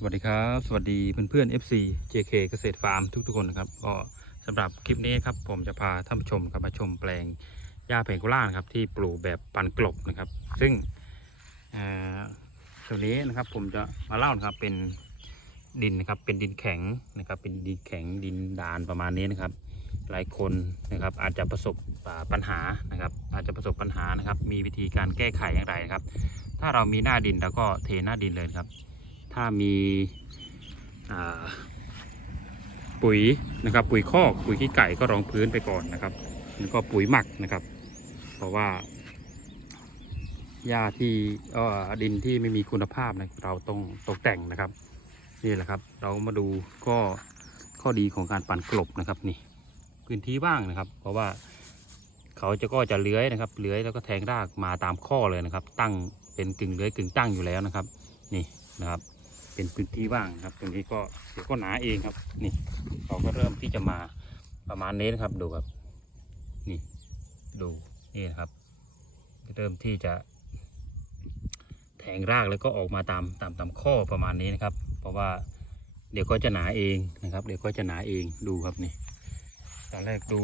สวัสดีครับ สวัสดีเพื่อนๆ FC JK เกษตรฟาร์มทุกๆคนนะครับก็สำหรับคลิปนี้ครับผมจะพาท่านผู้ชมครับมาชมแปลงหญ้าเพงโกล่านะครับที่ปลูกแบบปันกลบนะครับ ซึ่งตัวนี้นะครับผมจะมาเล่านะครับเป็นดินนะครับเป็นดินแข็งนะครับ เป็นดินแข็งดินดานประมาณนี้นะครับ หลายคนนะครับอาจจะประสบปัญหานะครับ อาจจะประสบปัญหานะครับ มีวิธีการแก้ไขอย่างไรนะครับ ถ้าเรามีหน้าดินเราก็เทหน้าดินเลยครับ ถ้ามีปุ๋ยนะครับ ปุ๋ยคอกปุ๋ยขี้ไก่ก็รองพื้นไปก่อนนะครับ แล้วก็ปุ๋ยหมักนะครับ เพราะว่าหญ้าที่อ่อดินที่ไม่มีคุณภาพนะเราต้องตกแต่งนะครับนี่แหละครับ เรามาดูก็ข้อดีของการปั่นกลบนะครับนี่พื้นที่ว่างนะครับ เพราะว่าเขาจะก็จะเลื้อยนะครับเลื้อยแล้วก็แทงรากมาตามข้อเลยนะครับ ตั้งเป็นกึ่งเลื้อยกึ่งตั้งอยู่แล้วนะครับ นี่นะครับ เป็นพื้นที่ว่างครับ ตรงนี้ก็เดี๋ยวก็หนาเองครับ นี่เขาก็เริ่มที่จะมาประมาณนี้นะครับดูครับ นี่ดูนี่ครับ เริ่มที่จะแทงรากแล้วก็ออกมาตามตามตามข้อประมาณนี้นะครับ เพราะว่าเดี๋ยวก็จะหนาเองนะครับ เดี๋ยวก็จะหนาเองดูครับนี่ตอนแรกดู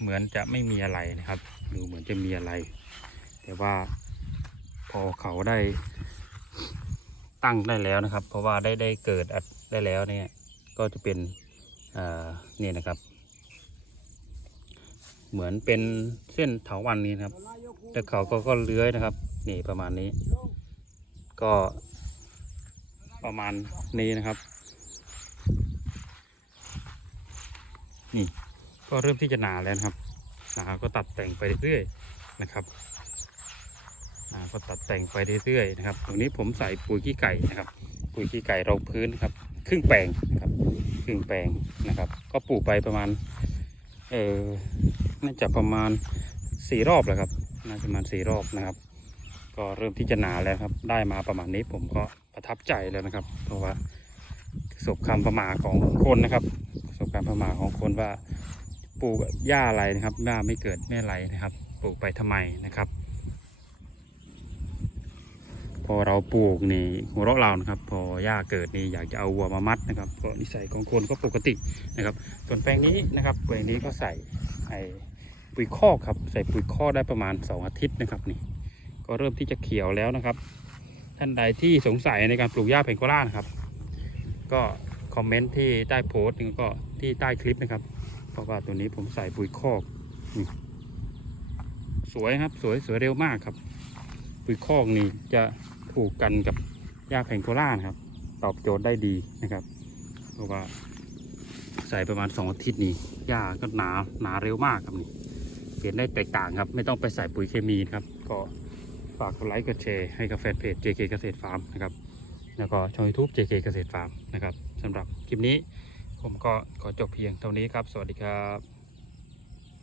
เหมือนจะไม่มีอะไรนะครับ ดูเหมือนจะมีอะไร แต่ว่าพอเขาได้ ตั้งได้แล้วนะครับ เพราะว่าได้ได้เกิดอัดได้แล้วเนี่ยก็จะเป็นอ่านี่นะครับ เหมือนเป็นเส้นเถาวันนี้นะครับแล้วเขาก็ก็เลื้อยนะครับ นี่ประมาณนี้ ก็ประมาณนี้นะครับ นี่ก็เริ่มที่จะหนาแล้วนะครับหนาก็ตัดแต่งไปเรื่อยๆนะครับ ก็ตัดแต่งไปเรื่อยๆนะครับตรงนี้ผมใส่ปุ๋ยขี้ไก่นะครับ ปุ๋ยขี้ไก่รองพื้นนะครับ ครึ่งแปลงนะครับ ครึ่งแปลงนะครับ ก็ปลูกไปประมาณเออน่าจะประมาณสี่รอบแล้วครับ น่าจะประมาณสี่รอบนะครับ ก็เริ่มที่จะหนาแล้วครับ ได้มาประมาณนี้ผมก็ประทับใจแล้วนะครับ เพราะว่าประสบคำประมาของคนนะครับ ประสบการณ์ประมาของคนว่าปลูกหญ้าอะไรนะครับหญ้าไม่เกิดไม่ไรนะครับ ปลูกไปทำไมนะครับ พอเราปลูกนี่หัวเราะเรานะครับ พอหญ้าเกิดนี่อยากจะเอาวัวมามัดนะครับก็นิสัยของคนก็ปกตินะครับ ส่วนแปลงนี้นะครับแปลงนี้ก็ใส่ไอ้ปุ๋ยคอกครับ ใส่ปุ๋ยคอกได้ประมาณ 2 อาทิตย์นะครับนี่ ก็เริ่มที่จะเขียวแล้วนะครับ ท่านใดที่สงสัยในการปลูกหญ้าเพนโกล่านะครับ ก็คอมเมนต์ที่ใต้โพสต์ก็ที่ใต้คลิปนะครับ เพราะว่าตัวนี้ผมใส่ปุ๋ยคอกสวยครับสวยสวยเร็วมากครับปุ๋ยคอกนี่จะ ถูกกันกับหญ้าแพงโกล่านะครับ ตอบโจทย์ได้ดีนะครับ เพราะว่าใส่ประมาณสองอาทิตย์นี่หญ้าก็หนาหนาเร็วมากครับนี่เห็นได้แตกต่างครับ ไม่ต้องไปใส่ปุ๋ยเคมีครับ ก็ฝากกดไลค์กดแชร์ให้กับแฟนเพจ JK เกษตรฟาร์มนะครับ แล้วก็ช่อง YouTube JK เกษตรฟาร์มนะครับสำหรับคลิปนี้ผมก็ขอจบเพียงเท่านี้ครับ สวัสดีครับ